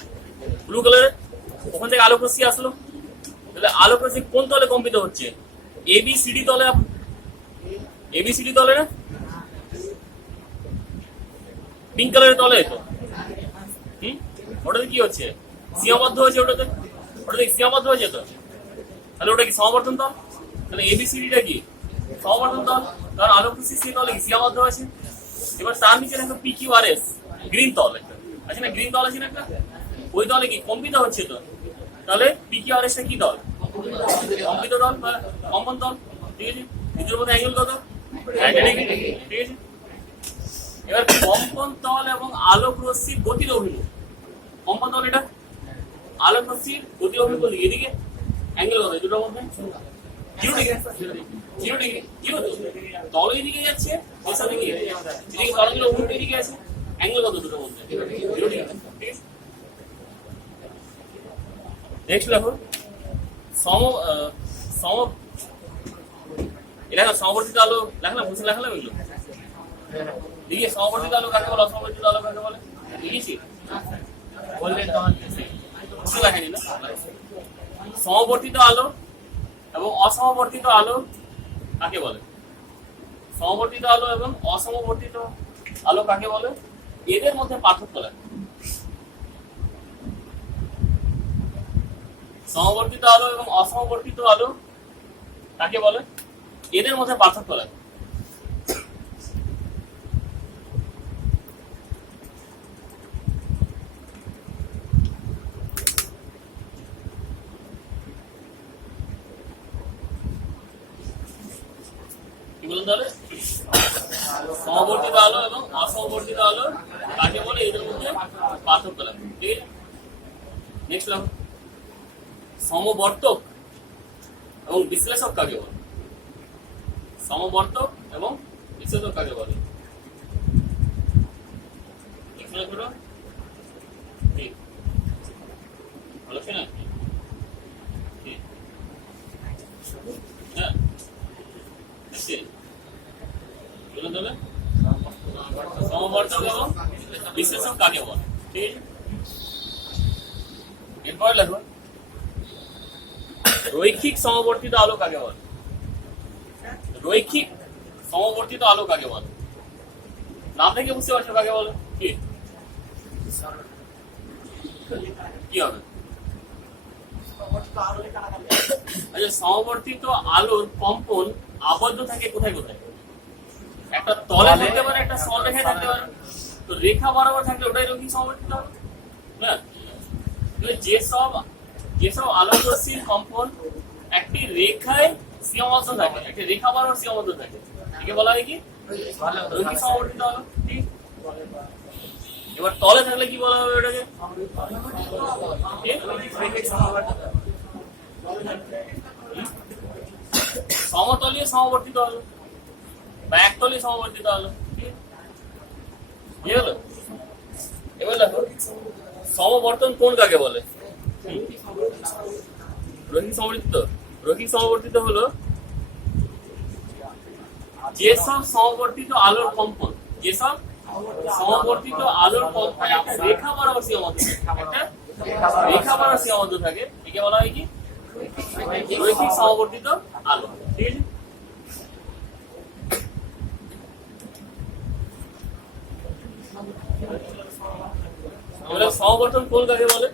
ব্লু কালারে ওখান থেকে আলোক রশ্মি আসলো তাহলে আলোক রশ্মি কোন তলে কম্পিত হচ্ছে এবিসিডি তলে এবিসিডি তলে না পিঙ্ক কালারের তলে তো ওটাতে কি হচ্ছে সীমাবদ্ধ হয়েছে ওটাতে সীমাবদ্ধ হয়েছে তো তাহলে ওটা কি সমবর্তন তল তাহলে এবিসিডিটা কি সমবর্তন তল কারণ আলোক রশ্মি সেই তলে সীমাবদ্ধ আছে এবার তার নিচে দেখো পিকিউআরএস গ্রিন তল একটা আছে না গ্রিন তল আছে না একটা ওই দলে কি কম্পিত হচ্ছে তো তাহলে পিকিউআরএস টা কি দল কম্পিত দল বা কম্পন দল ঠিক আছে দুটোর মধ্যে অ্যাঙ্গেল কত 90 ডিগ্রি ঠিক আছে এবার কম্পন তল এবং আলোক রশ্মির গতির অভিমুখ কম্পন তল এটা আলোক রশ্মির গতির অভিমুখ এদিকে অ্যাঙ্গেল কত দুটোর মধ্যে 0 ডিগ্রি 0 ডিগ্রি 0 তল এদিকে যাচ্ছে ওর সাথে কি এদিকে তলগুলো উল্টো দিকে আছে অ্যাঙ্গেল কত দুটোর মধ্যে 0 ডিগ্রি ঠিক আছে নেক্সট দেখো এলাকা সমবর্তিত আলো লেখা না বুঝে লেখালাম এগুলো দেখি সমবর্তিত আলো কাকে বলে অসমবর্তিত আলো কাকে বলে লিখেছি বললেন তখন বুঝে লেখানি না সমবর্তিত আলো এবং অসমবর্তিত আলো কাকে বলে সমবর্তিত আলো এবং অসমবর্তিত আলো কাকে বলে এদের মধ্যে পার্থক্য লেখা সমবর্তিত আলো এবং অসমবর্তিত আলো কাকে বলে এদের মধ্যে পার্থক্য লাগে কি বলুন তাহলে সমবর্তিত আলো এবং অসমবর্তিত আলো কাকে বলে এদের মধ্যে পার্থক্য লাগে ঠিক আছে নেক্সট লাভ সমবর্তক এবং বিশ্লেষক কাকে বলে সমবর্তক এবং বিশ্লেষক কাকে বলে ঠিক ভালো না হ্যাঁ বিশ্লেষণ কাকে বলে? ঠিক আছে, এরপর লেখো রৈখিক সমবর্তিত আলো কাকে বলে? রৈখিক সমবর্তিত আলো কাকে বলে? নাম থেকে বুঝতে পারছো কাকে বলে? কি কি হবে? আচ্ছা, সমবর্তিত আলোর কম্পন আবদ্ধ থাকে কোথায় কোথায়? একটা তলে থাকতে পারে, একটা সরলরেখায় থাকতে পারে। তো রেখা বরাবর থাকলে ওটাই রৈখিক সমবর্তিত হবে না? যেসব আলোক রশ্মির কম্পন একটি রেখায় সীমাবদ্ধ থাকে, একটি রেখা বরাবর সীমাবদ্ধ থাকে, একে বলা হয় কি? রৈখিক সমবর্তিত আলো। ঠিক, এবার তলে থাকলে কি বলা হবে ওটাকে? সমতলীয় সমবর্তিত আলো বা একতলীয় সমবর্তিত আলো। ঠিক হলো? এবার দেখো সমবর্তন কোণ কাকে বলে? রৈখিক সমবর্তিত। রৈখিক সমবর্তিত হলো যেসব সমবর্তিত আলোর কম্পন, যেসব সমবর্তিত আলোর কম্পন একটা রেখা বরাবর সীমাবদ্ধ থাকে, একটা রেখা বরাবর সীমাবদ্ধ থাকে, একে বলা হয় কি? রৈখিক সমবর্তিত আলো। ঠিক আছে, সমবর্তন কোণ কাকে বলে?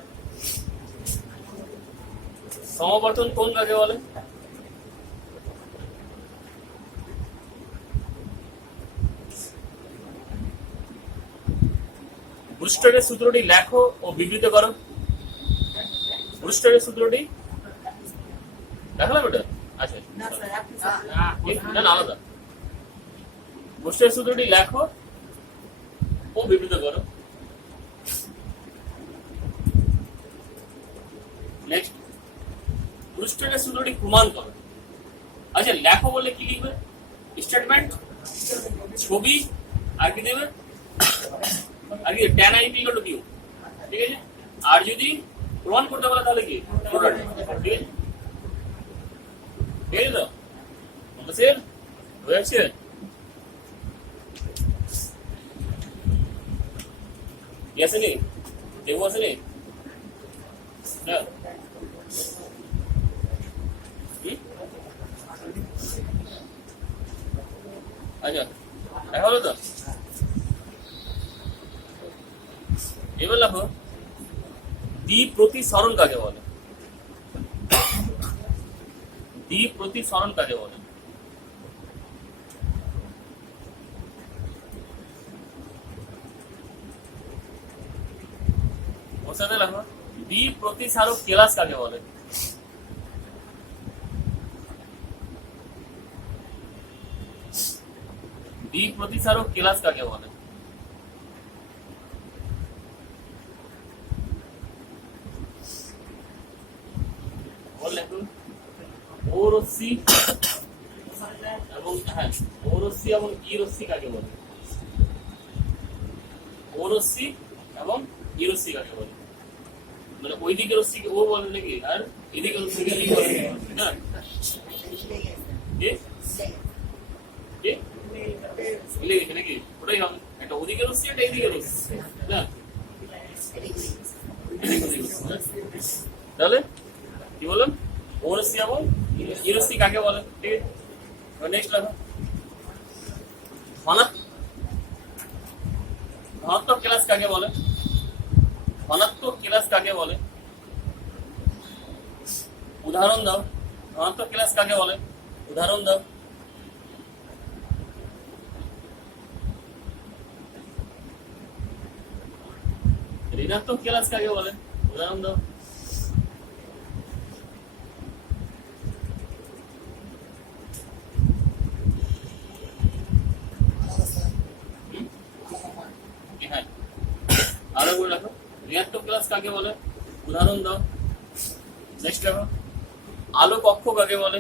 সমবর্তন কোণ কাকে বলে? ব্রুস্টারের সূত্রটি লেখো ও বিবৃত করো। ব্রুস্টারের সূত্রটি দেখালাম ওটা? আচ্ছা, না না, আলাদা। ব্রুস্টারের সূত্রটি লেখো ও বিবৃত করো। নেক্সট, ব্রুস্টারের সূত্রটি প্রমাণ করো। আচ্ছা, লেখো বললে কি লিখবে? স্টেটমেন্ট, ছবি, আর কি দেবে? আর কি tan i = q। ঠিক আছে, আর যদি প্রমাণ করতে বলে তাহলে কি? প্রোডাক্ট। ঠিক আছে, ঠিক আছে তো আমাদের হয়েছে। Yes ni? Devo আছে নি? না? আচ্ছা, দেখা হলো তো? এবার লেখো দ্বিপ্রতিসরণ কাকে বলে? দ্বিপ্রতিসরণ কাকে বলে? ওর সাথে লেখো দ্বিপ্রতিসারক কেলাস কাকে বলে? দ্বিপ্রতিসারক কেলাস কাকে বলে? ও রশ্মি এবং ও রশ্মি এবং ই রশ্মি কাকে বলে? ও রশ্মি এবং ই রশ্মি কাকে বলে? মানে ওই দিকে রশ্মিকে ও বলে নাকি, আর এদিকে রশ্মিকে ই বলে না? নাকি ওটাই হবে, একটা ওদিকে রশ্মি, একটা এদিকে রশ্মি না? তাহলে কি বললাম? ও রশ্মি এবং ই রশ্মি কাকে বলে? ঠিক আছে, নেক্সট লেখো ধনাত্মক কেলাস কাকে বলে? ধনাত্মক কেলাস কাকে বলে? উদাহরণ দাও। ধনাত্মক কেলাস কাকে বলে? উদাহরণ দাও। ঋণাত্মক কেলাস কাকে বলে? উদাহরণ দাও। হ্যাঁ, আরো বলে রাখো ঋণাত্মক কেলাস কাকে বলে? উদাহরণ দাও। নেক্সট দেখো আলো কক্ষ কাকে বলে?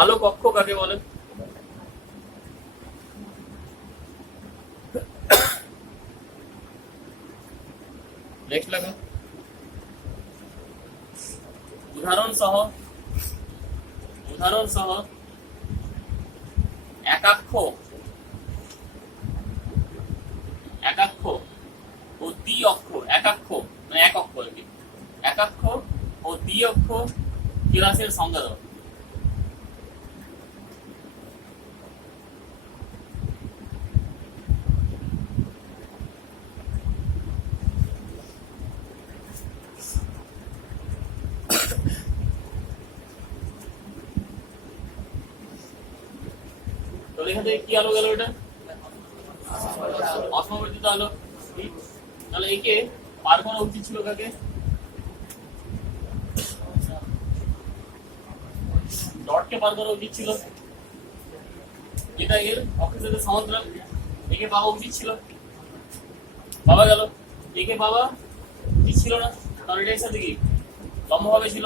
আলো কক্ষ কাকে বলে? নেক্সট লেখো উদাহরণ সহ একাক্ষ ও দ্বি অক্ষ, একাক্ষ মানে এক অক্ষ আর কি, একাক্ষ ও দ্বি অক্ষ কেলাসের সংজ্ঞা দাও। তাহলে এখান থেকে কি আলো গেল? এটা অসমবর্তিত আলো। তাহলে একে পার করা উচিত ছিল কাকে? ডটকে পার করা উচিত ছিল, এটা এর অক্ষের সাথে সমান্তরাল, একে পাওয়া উচিত ছিল, পাওয়া গেল। একে পাওয়া উচিত ছিল না, কারণ এটা এর সাথে কি লম্বভাবে ছিল,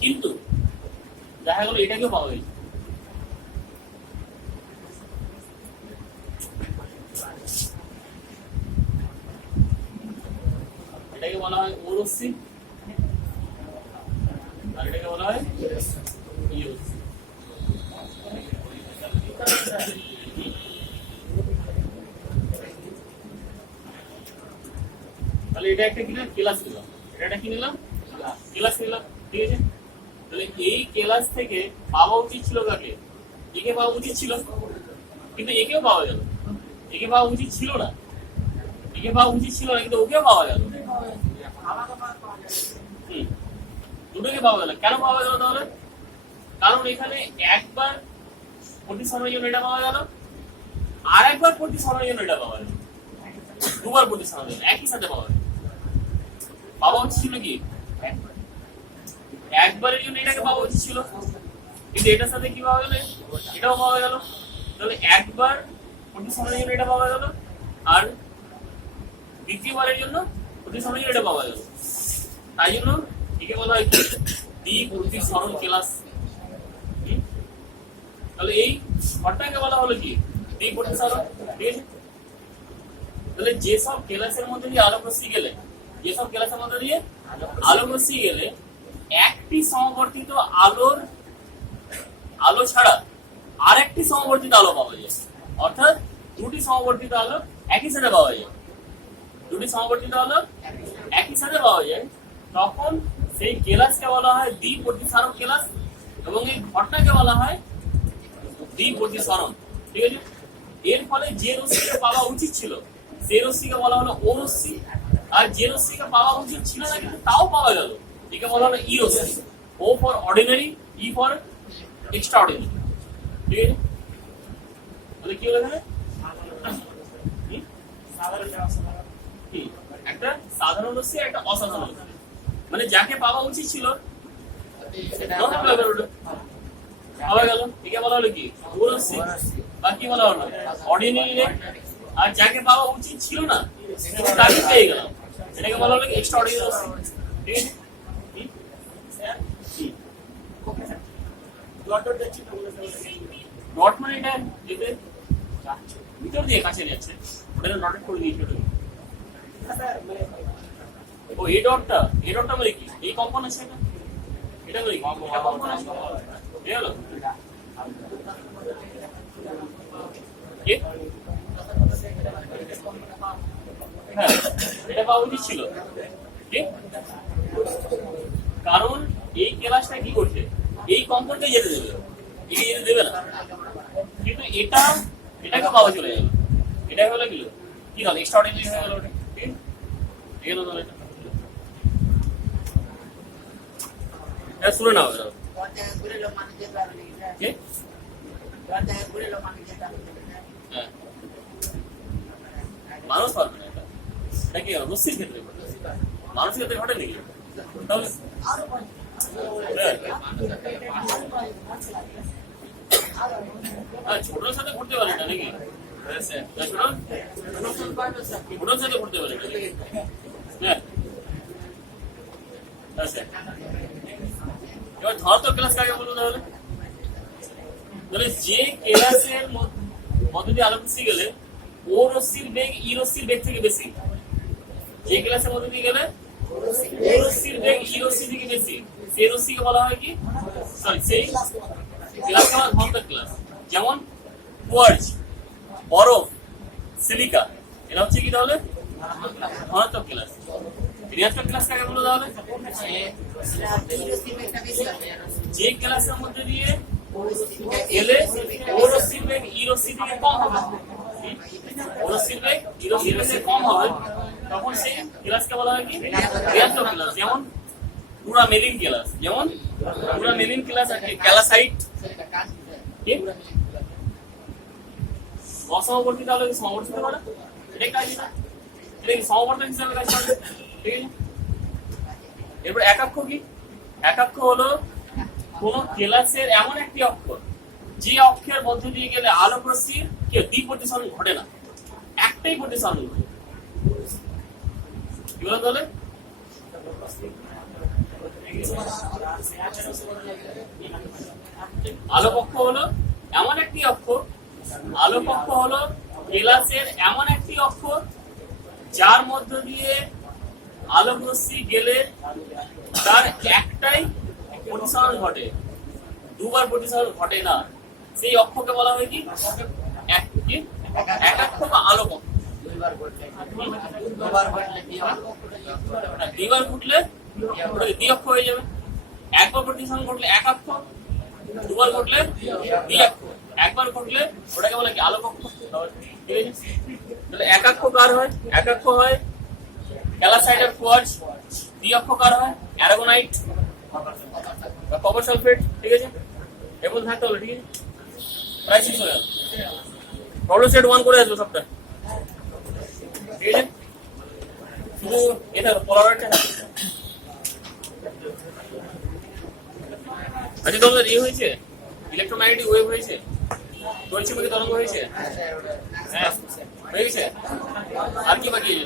কিন্তু দেখা গেল এটাকেও পাওয়া গেছে। এটাকে বলা হয় ও রশ্মি, আর এটাকে বলা হয় ই রশ্মি। তাহলে এটা একটা কিনা কেলাস নিলাম, এটা একটা কি নিলাম? কেলাস নিলাম, ঠিক আছে। তাহলে এই কেলাস থেকে পাওয়া উচিত ছিল কাকে? একে পাওয়া উচিত ছিল, কিন্তু একেও পাওয়া গেল। একে পাওয়া উচিত ছিল না, একে পাওয়া উচিত ছিল না, কিন্তু ওকেও পাওয়া গেল। দুটোকে পাওয়া গেল। কেন পাওয়া গেল তাহলে? কারণ এখানে একবার প্রতিসরণের জন্য এটা পাওয়া গেল, আর একবার প্রতিসরণের জন্য এটা পাওয়া গেল, দুবার প্রতিসরণের জন্য একই সাথে পাওয়া গেল। পাওয়া উচিত ছিল কি একবারের জন্য এটাকে পাওয়া উচিত ছিল, কিন্তু এটার সাথে কি পাওয়া গেল? এটাও পাওয়া গেল। তাহলে একবার প্রতিসরণের জন্য এটা পাওয়া গেল, আর দ্বিতীয়বারের জন্য প্রতিসরণের জন্য এটা পাওয়া গেল। তাই জন্য একে বলা হয় দ্বি প্রতিসরণ কেলাস। তাহলে এই ঘটনাকে বলা হলো কি দ্বি প্রতিসরণ, ঠিক আছে। তাহলে যেসব কেলাসের মধ্যে দিয়ে আলোক রশ্মি গেলে, যেসব কেলাসের মধ্যে দিয়ে আলোক রশ্মি গেলে একটি সমবর্তিত আলো ছাড়া আরেকটি সমবর্তিত আলো পাওয়া যায়, অর্থাৎ দুটি সমবর্তিত আলো একই সাথে পাওয়া যায়, দুটি সমবর্তিত আলো একই সাথে পাওয়া যায়, তখন সেই কেলাসকে বলা হয় দ্বি প্রতিসরণ কেলাস, এবং এই ঘটনাকে বলা হয় দ্বি প্রতিসরণ, ঠিক আছে। এর ফলে যে রশ্মিকে পাওয়া উচিত ছিল সেই রশ্মিকে বলা হলো ও রশ্মি, আর যে রশ্মিকে পাওয়া উচিত ছিল না কিন্তু তাও পাওয়া গেল একে বলা হলো ই রশ্মি। O for ordinary, E for extraordinary, ঠিক আছে। তাহলে কি হলো এখানে? একটা সাধারণ রশ্মি, একটা অসাধারণ রশ্মি, মানে যাকে পাওয়া উচিত ছিল পাওয়া গেল, একে বলা হলো কি ও রশ্মি, বা কি বলা হলো অর্ডিনারি রে। আর যাকে পাওয়া উচিত ছিল না তাকে পেয়ে গেলাম, এটাকে বলা হলো এক্সট্রা অর্ডিনারি রশ্মি, ঠিক আছে। ডট মানে এটা যেতে ভিতর দিয়ে কাছে যাচ্ছে, ওটা নট করে দিয়েছি ওটা। ও এই ডটটা মানে কি? এই কম্পন আছে এটা, এটা মানে কি? এটা কম্পন আছে, এই হলো কি? হ্যাঁ, এটা পাওয়া উচিত ছিল, ঠিক। কারণ এই কেলাসটা কি করছে? এই কম্পনকে যেতে দেবে, একে যেতে দেবে না, কিন্তু এটাকে পাওয়া চলে গেল, এটা হলো কি হলো এক্সট্রা অর্ডিনারি হয়ে গেল ওটা, ঠিক গেল। তাহলে এটা শুনে নাও, কি হ্যাঁ মানুষ পারবে না, এটা কি রশ্মির ক্ষেত্রে ঘটে, মানুষের ক্ষেত্রে ঘটে নাকি? তাহলে ছোটর সাথে ঘুরতে পারে না নাকি? ছোটর সাথে ঘুরতে পারে না, হ্যাঁ। এবার ধনাত্মক ক্লাস কাকে বলবো তাহলে? তাহলে যে ক্লাসের মধ্যে দিয়ে আলোক রশ্মি গেলে ও রশ্মির বেগ ই রশ্মির বেগ থেকে বেশি, যে ক্লাসের মধ্যে দিয়ে গেলে ও রশ্মির বেগ ই রশ্মি থেকে বেশি, সেই রশ্মিকে বলা হয় কি সেই ক্লাসকে বলা ধনাত্মক ক্লাস। যেমন কোয়ার্জ, বরফ, সিলিকা, এটা হচ্ছে কি তাহলে ধনাত্মক ক্লাস। ঋণাত্মক ক্লাস কাকে বলবো তাহলে? যে ক্লাসের মধ্যে দিয়ে এলে ও রশ্মির বেগ ই রশ্মি থেকে কম হবে, ও রশ্মির বেগ ই রশ্মির বেগ থেকে কম হবে, তখন সেই ক্লাসকে বলা হয় কি ঋণাত্মক ক্লাস। যেমন পুরা মেলিন ক্লাস, যেমন পুরা মেলিন ক্লাস আছে ক্যালাসাইট অসমবর্তী, তাহলে সমবর্তী হতে পারে, এটাই কাজ না, এটা কি সমবর্তন হিসাবে কাজ করবে, ঠিক আছে। এরপর একাক্ষ কি? একাক্ষ হলো কোন ক্লাসের এমন একটি অক্ষর যে অক্ষরের মধ্য দিয়ে গেলে আলোক রশ্মির কি দ্বিপ্রতিসরণ ঘটে না, একটাই প্রতিসরণ ঘটে। কি বলে তাহলে? আলোক অক্ষ হলো এমন একটি অক্ষর, আলোক অক্ষ হলো ক্লাসের এমন একটি অক্ষর যার মধ্য দিয়ে আলোক রশ্মি গেলে তার একটাই প্রতিসরণ ঘটে, দুবার প্রতিসরণ ঘটে না, সেই অক্ষকে বলা হয় কি একাক্ষ বা আলোক অক্ষ। দুইবার ঘটলে দ্বিঅক্ষ হয়ে যাবে, একবার প্রতিসরণ ঘটলে একাক্ষ, দুবার ঘটলে দ্বিঅক্ষ, একবার ঘটলে ওটাকে বলে কি আলোক অক্ষ। ঠিক আছে, তাহলে একাক্ষ কার হয়? একাক্ষ হয় ক্যালাসাইট আর কোয়ার্টজ, দ্বিঅক্ষ কার হয়? অ্যারাগোনাইট বা কপার সালফেট। ঠিক আছে, এমন থাকতে হলো, ঠিক আছে। প্রায় শেষ হয়ে গেল, প্রবলেম সেট 1 করে আসবে সবটা, ঠিক আছে। শুধু এটা পোলারটা আচ্ছা, তোমাদের ইয়ে হয়েছে, ইলেকট্রোম্যাগনেটিক ওয়েভ হয়েছে, তড়িৎচুম্বকীয় তরঙ্গ হয়েছে, হ্যাঁ হয়ে গেছে। আর কি বাকি আছে?